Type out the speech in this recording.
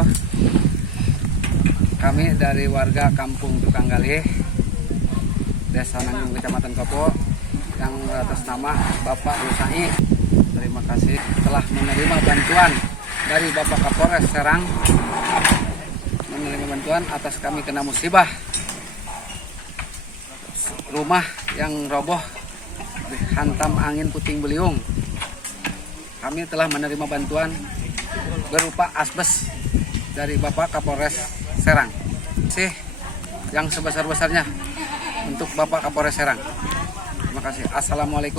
wabarakatuh. Kami dari warga Kampung Tukang Galih, Desa Nanggung, Kecamatan Kopo, yang atas nama Bapak Rusai. Terima kasih telah menerima bantuan dari Bapak Kapolres Serang, menerima bantuan atas kami kena musibah rumah yang roboh dihantam angin puting beliung. Kami telah menerima bantuan berupa asbes dari Bapak Kapolres Serang. Terima kasih yang sebesar-besarnya untuk Bapak Kapolres Serang. Terima kasih. Assalamualaikum.